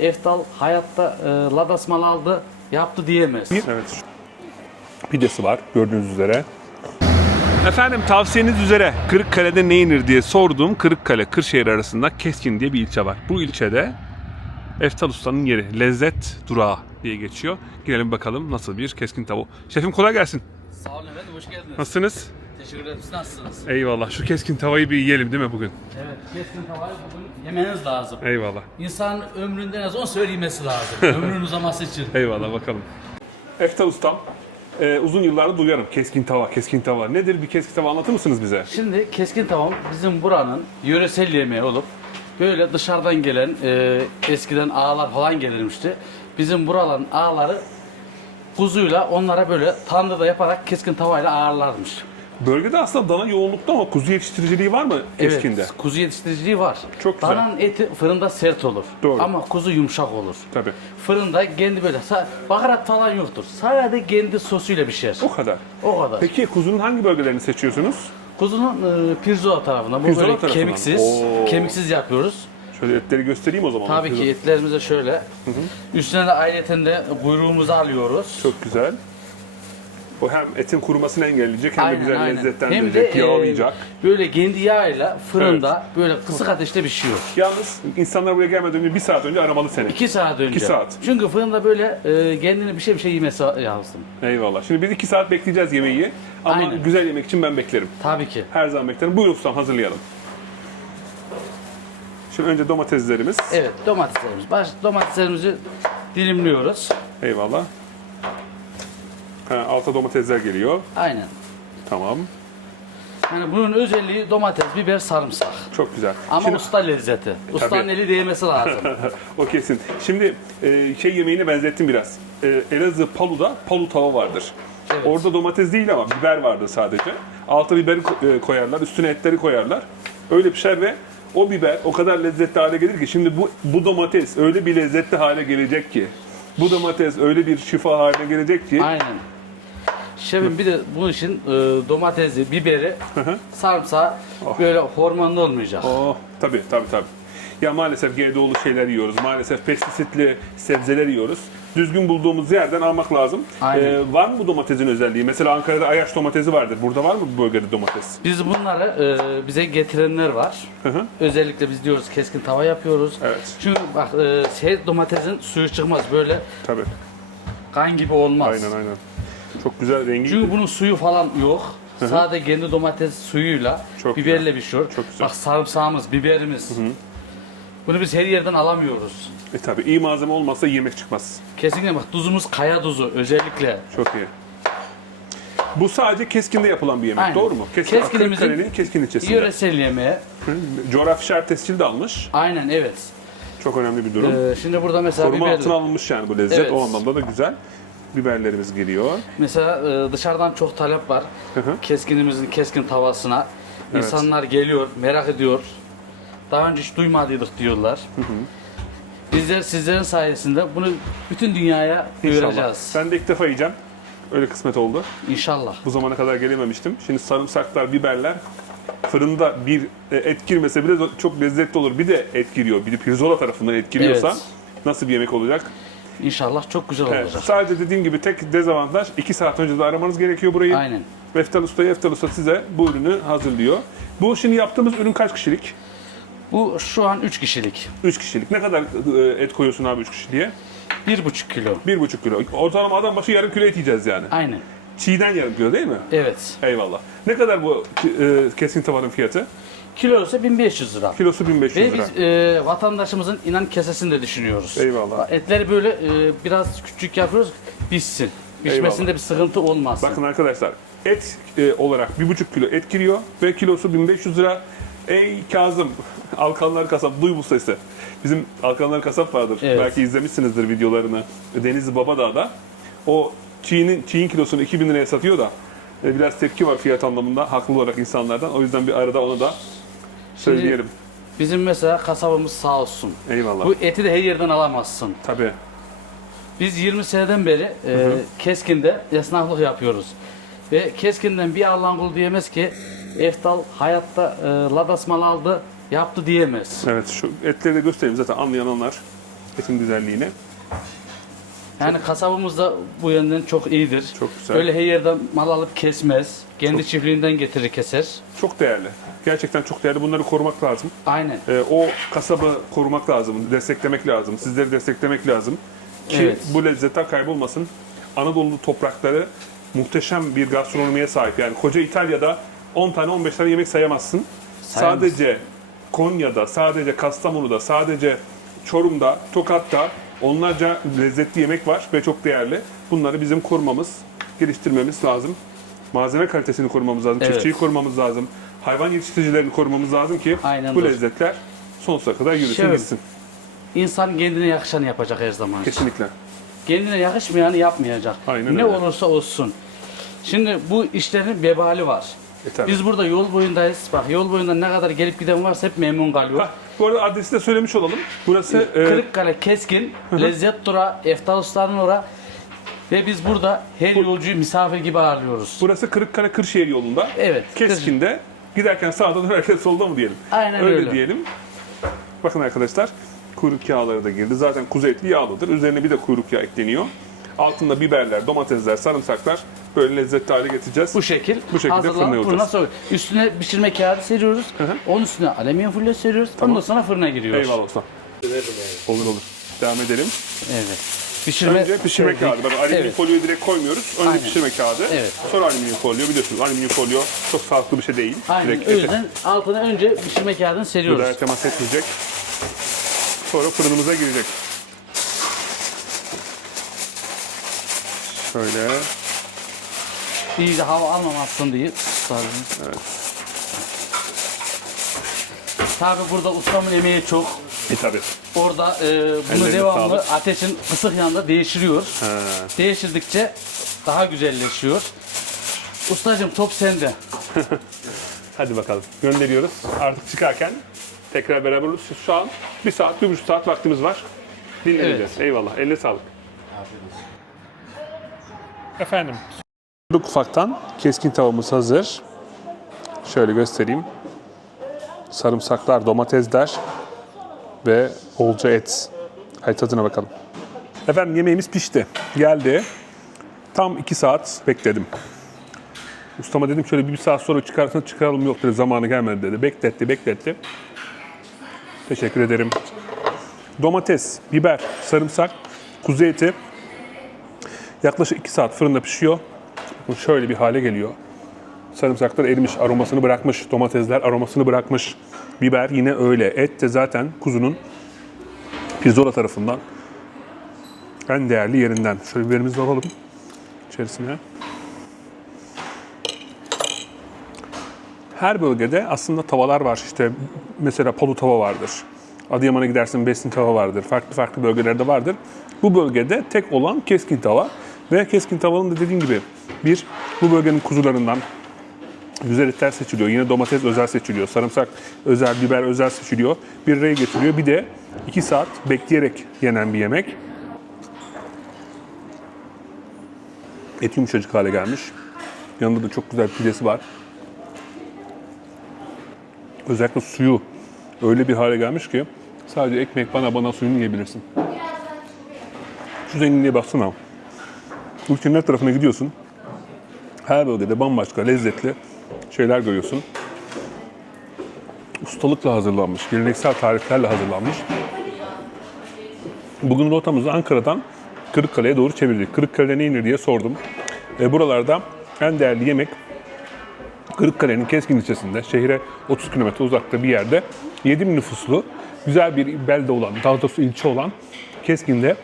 Eftal hayatta e, ladasmal aldı yaptı diyemez. Evet. Pidesi var gördüğünüz üzere. Efendim tavsiyeniz üzere Kırıkkale'de ne yenir diye sorduğum Kırıkkale Kırşehir arasında Keskin diye bir ilçe var. Bu ilçede Eftal Usta'nın yeri lezzet durağı diye geçiyor. Girelim bakalım nasıl bir keskin tavuk. Şefim kolay gelsin. Sağ olun efendim hoş geldiniz. Nasılsınız? Teşekkür ederim. Siz nasılsınız? Eyvallah. Şu keskin tavayı bir yiyelim değil mi bugün? Evet. Keskin tavayı bugün yemeniz lazım. Eyvallah. İnsanın ömründe en az 10 sefer yemesi lazım. Ömrünün uzaması için. Eyvallah bakalım. Eftal Ustam, e, uzun yıllardır duyarım keskin tava, keskin tava. Nedir bir keskin tava anlatır mısınız bize? Şimdi keskin tavam bizim buranın yöresel yemeği olup böyle dışarıdan gelen e, eskiden ağalar falan gelirmişti. Bizim buraların ağaları kuzuyla onlara böyle tanrıda yaparak keskin tavayla ağırlarmış. Bölgede aslında dana yoğunlukta ama kuzu yetiştiriciliği var mı? Evet, kuzu yetiştiriciliği var. Çok güzel. Dananın eti fırında sert olur. Doğru. Ama kuzu yumuşak olur. Tabii. Fırında kendi böyle baharat falan yoktur. Sadece kendi sosuyla pişer. O kadar. O kadar. Peki kuzunun hangi bölgelerini seçiyorsunuz? Kuzunun e, pirzola tarafından bu Pirzola böyle tarafından. kemiksiz. Oo. Kemiksiz yapıyoruz. Şöyle etleri göstereyim o zaman. Tabii ki etlerimize şöyle. Üstüne de ayrıyeten de kuyruğumuzu alıyoruz. Çok güzel. O hem etin kurumasını engelleyecek hem de güzel Hem lezzetlendirecek, de e, yağlayacak. böyle kendi yağıyla fırında böyle kısık ateşte pişiyor. Yalnız insanlar buraya gelmeden önce bir saat önce aramalı seni. 2 saat önce. İki saat. Çünkü fırında böyle e, kendini bir şey bir şey yemesi lazım. Eyvallah. Şimdi biz iki saat bekleyeceğiz yemeği. Ama Aynen. güzel yemek için ben beklerim. Tabii ki. Her zaman beklerim. Buyurun ustam hazırlayalım. Şimdi önce domateslerimiz. Evet domateslerimiz. Baş, domateslerimizi dilimliyoruz. Eyvallah. Ha, alta domatesler geliyor. Aynen. Tamam. Yani bunun özelliği domates, biber, sarımsak. Çok güzel. Ama Şimdi, usta lezzeti. Ustanın Tabii. eli değmesi lazım. o kesin. Şimdi e, şey yemeğine benzettim biraz. E, Elazığ Palu'da palu tava vardır. Evet. Orada domates değil ama biber vardır sadece. Alta biberi e, koyarlar, üstüne etleri koyarlar. Öyle pişer ve o biber o kadar lezzetli hale gelir ki şimdi bu bu domates öyle bir lezzetli hale gelecek ki bu domates öyle bir şifa haline gelecek ki Aynen. Şefim bir de bunun için e, domatesi, biberi, sarımsağı Oh. böyle hormonlu olmayacak. Oh, tabii tabii tabii. Ya maalesef GDO'lu şeyler yiyoruz. Maalesef pestisitli sebzeler yiyoruz. Düzgün bulduğumuz yerden almak lazım. Aynen. Ee, var mı bu domatesin özelliği? Mesela Ankara'da Ayaş domatesi vardır. Burada var mı bu bölgede domates? Biz bunları e, bize getirenler var. Hı hı. Özellikle biz diyoruz keskin tava yapıyoruz. Evet. Çünkü bak e, şey domatesin suyu çıkmaz böyle Tabii. kan gibi olmaz. Aynen aynen. Çok güzel rengi. Çünkü bunun suyu falan yok. Sadece kendi domates suyuyla, Çok biberle pişiyor. Çok güzel. Bak sarımsağımız, biberimiz. Bunu biz her yerden alamıyoruz. E tabii iyi malzeme olmazsa yemek çıkmaz. Kesinlikle bak tuzumuz kaya tuzu özellikle. Çok iyi. Bu sadece keskinde yapılan bir yemek Aynen. doğru mu? Keskin, Keskinimizin keskin ilçesinde. Yöresel yemeği. Coğrafi işaret tescili de almış. Aynen evet. Çok önemli bir durum. Ee, şimdi burada mesela Koruma biber- altına alınmış yani bu lezzet. Evet. O anlamda da güzel. Biberlerimiz geliyor. Mesela e, dışarıdan çok talep var. hı. Keskinimizin keskin tavasına. Evet. İnsanlar geliyor, merak ediyor. Daha önce hiç duymadıydık diyorlar. Bizler sizlerin sayesinde bunu bütün dünyaya duyuracağız. Ben de ilk defa yiyeceğim. Öyle kısmet oldu. İnşallah. Bu zamana kadar gelememiştim. Şimdi sarımsaklar, biberler fırında bir e, et girmese bile çok lezzetli olur. Bir de et giriyor. Bir de pirzola tarafından et giriyorsa Evet. nasıl bir yemek olacak? İnşallah çok güzel Evet. olacak. Sadece dediğim gibi tek dezavantaj 2 saat önce de aramanız gerekiyor burayı. Aynen. Eftal Usta, Eftal Usta size bu ürünü hazırlıyor. Bu şimdi yaptığımız ürün kaç kişilik? Bu şu an 3 kişilik. 3 kişilik. Ne kadar e, et koyuyorsun abi 3 kişiliğe? 1,5 kilo. 1,5 kilo. Ortalama adam başı yarım kilo et yiyeceğiz yani. Aynen. Çiğden yarım kilo değil mi? Evet. Eyvallah. Ne kadar bu e, keskin tavanın fiyatı? Kilosu 1500 lira. Kilosu 1500 Ve lira. biz e, vatandaşımızın inan kesesini de düşünüyoruz. Eyvallah. Etleri böyle e, biraz küçük yapıyoruz, pişsin. Pişmesinde Eyvallah. bir sıkıntı olmasın. Bakın arkadaşlar et e, olarak 1,5 kilo et giriyor ve kilosu 1500 lira. Ey Kazım, Alkanlar Kasap, duy bu sesi. Bizim Alkanlar Kasap vardır. Evet. Belki izlemişsinizdir videolarını. Denizli Babadağ'da. O çiğinin, çiğin kilosunu 2000 liraya satıyor da e, biraz tepki var fiyat anlamında haklı olarak insanlardan. O yüzden bir arada onu da söyleyelim. Bizim mesela kasabımız sağ olsun. Eyvallah. Bu eti de her yerden alamazsın. Tabii. Biz 20 seneden beri e, Keskin'de esnaflık yapıyoruz. Ve Keskin'den bir Allah'ın kulu diyemez ki Eftal hayatta e, ladasmal aldı, yaptı diyemez. Evet şu etleri de göstereyim zaten anlayan anlar. etin güzelliğini. Yani kasabımız da bu yönden çok iyidir. Çok güzel. Öyle her yerden mal alıp kesmez. Kendi çiftliğinden getirir keser. Çok değerli. Gerçekten çok değerli. Bunları korumak lazım. Aynen. Ee, o kasabı korumak lazım, desteklemek lazım, sizleri desteklemek lazım ki Evet. bu lezzetler kaybolmasın. Anadolu toprakları muhteşem bir gastronomiye sahip. Yani koca İtalya'da 10 tane 15 tane yemek sayamazsın. Sayamaz. Sadece Konya'da, sadece Kastamonu'da, sadece Çorum'da, Tokat'ta onlarca lezzetli yemek var ve çok değerli. Bunları bizim korumamız, geliştirmemiz lazım. Malzeme kalitesini korumamız lazım, Evet. çiftçiyi korumamız lazım. Hayvan yetiştiricilerini korumamız lazım ki Aynen bu doğru. lezzetler sonsuza kadar yürüsün Şöyle. gitsin. İnsan kendine yakışanı yapacak her zaman. Kesinlikle. Kendine yakışmayanı yapmayacak. Aynen ne öyle. olursa olsun. Şimdi bu işlerin vebali var. E tabii. Biz burada yol boyundayız. Bak yol boyunda ne kadar gelip giden varsa hep memnun kalıyor. Ha, bu arada adresi de söylemiş olalım. Burası e, Kırıkkale Keskin, Lezzet Dura, Eftal Usta'nın ora ve biz burada her yolcuyu misafir gibi ağırlıyoruz. burası Kırıkkale Kırşehir yolunda. Evet. Keskin'de giderken sağda dönerken solda mı diyelim? Aynen öyle. öyle. diyelim. Bakın arkadaşlar kuyruk yağları da girdi. Zaten kuzu etli yağlıdır. Üzerine bir de kuyruk yağı ekleniyor. Altında biberler, domatesler, sarımsaklar böyle lezzetli hale getireceğiz. Bu şekil Bu şekilde fırına hazırlanıp yoğuracağız. fırına sokuyoruz. Üstüne pişirme kağıdı seriyoruz. Onun üstüne alüminyum folyo seriyoruz. Ondan sonra fırına giriyoruz. Eyvallah usta. Olur olur. Devam edelim. Evet. Pişirme, Önce pişirme sevdik. kağıdı. Bakın alüminyum Evet. folyoyu direkt koymuyoruz. Önce Aynen. pişirme kağıdı. Evet. Sonra alüminyum folyo. Biliyorsunuz alüminyum folyo çok sağlıklı bir şey değil. Aynen. Direkt O ete yüzden altına önce pişirme kağıdını seriyoruz. gıdaya temas etmeyecek. Sonra fırınımıza girecek. Şöyle. İyice hava almamasın diye. Sarın. Evet. Tabi burada ustamın emeği çok. E tabi. Orada e, bunu Ellerine devamlı sağlık. ateşin kısık yanında değiştiriyor. Değiştirdikçe daha güzelleşiyor. Ustacığım top sende. Hadi bakalım. Gönderiyoruz. Artık çıkarken tekrar beraber oluruz. Şu an bir saat, bir buçuk saat vaktimiz var. Dinleneceğiz. Eyvallah. Eline sağlık. Efendim. Ufaktan keskin tavamız hazır. Şöyle göstereyim. Sarımsaklar, domatesler ve bolca et. Hadi tadına bakalım. Efendim yemeğimiz pişti. Geldi. Tam 2 saat bekledim. Ustama dedim şöyle bir saat sonra çıkarsan çıkaralım yok dedi zamanı gelmedi dedi. Bekletti bekletti. Teşekkür ederim. Domates, biber, sarımsak, kuzu eti yaklaşık 2 saat fırında pişiyor. Bakın şöyle bir hale geliyor. Sarımsaklar erimiş, aromasını bırakmış. Domatesler aromasını bırakmış. Biber yine öyle. Et de zaten kuzunun pirzola tarafından en değerli yerinden. Şöyle biberimizi de alalım içerisine. Her bölgede aslında tavalar var. İşte mesela Palu tava vardır. Adıyaman'a gidersin Besin tava vardır. Farklı farklı bölgelerde vardır. Bu bölgede tek olan keskin tava. Ve keskin tavanın da dediğim gibi bir bu bölgenin kuzularından güzel etler seçiliyor. Yine domates özel seçiliyor. Sarımsak özel, biber özel seçiliyor. Bir rey getiriyor. Bir de 2 saat bekleyerek yenen bir yemek. Et yumuşacık hale gelmiş. Yanında da çok güzel pidesi var. Özellikle suyu öyle bir hale gelmiş ki sadece ekmek bana bana suyunu yiyebilirsin. Şu zenginliğe baksana. Ülkenin tarafına gidiyorsun. Her bölgede bambaşka lezzetli şeyler görüyorsun. Ustalıkla hazırlanmış, geleneksel tariflerle hazırlanmış. Bugün rotamızı Ankara'dan Kırıkkale'ye doğru çevirdik. Kırıkkale'de ne yenir diye sordum. E, buralarda en değerli yemek Kırıkkale'nin Keskin ilçesinde, şehre 30 kilometre uzakta bir yerde 7 bin nüfuslu güzel bir belde olan, daha doğrusu ilçe olan Keskin'de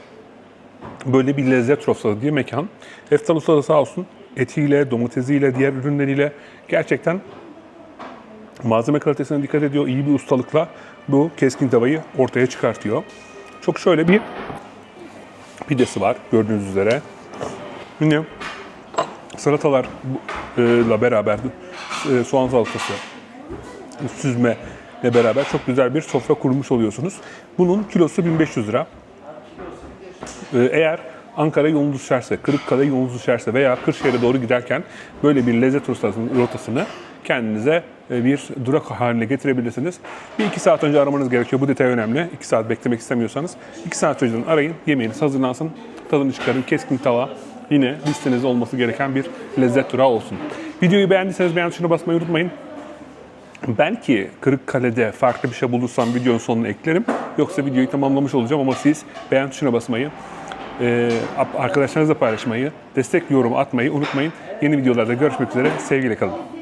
böyle bir lezzet rofsalı diye mekan. Eftal Usta da sağ olsun etiyle, domatesiyle, diğer ürünleriyle gerçekten malzeme kalitesine dikkat ediyor. İyi bir ustalıkla bu keskin tavayı ortaya çıkartıyor. Çok şöyle bir pidesi var gördüğünüz üzere. Yine salatalarla beraber e, soğan salatası, süzme ile beraber çok güzel bir sofra kurmuş oluyorsunuz. Bunun kilosu 1500 lira. Ee, Eğer Ankara yolunuz düşerse, Kırıkkale yolunuz düşerse veya Kırşehir'e doğru giderken böyle bir lezzet rotasını, kendinize e, bir durak haline getirebilirsiniz. Bir iki saat önce aramanız gerekiyor. Bu detay önemli. İki saat beklemek istemiyorsanız. iki saat önceden arayın. Yemeğiniz hazırlansın. Tadını çıkarın. Keskin tava. Yine listenizde olması gereken bir lezzet durağı olsun. Videoyu beğendiyseniz beğen tuşuna basmayı unutmayın. Belki Kırıkkale'de farklı bir şey bulursam videonun sonuna eklerim. Yoksa videoyu tamamlamış olacağım ama siz beğen tuşuna basmayı, e, arkadaşlarınızla paylaşmayı, destek yorum atmayı unutmayın. Yeni videolarda görüşmek üzere. Sevgiyle kalın.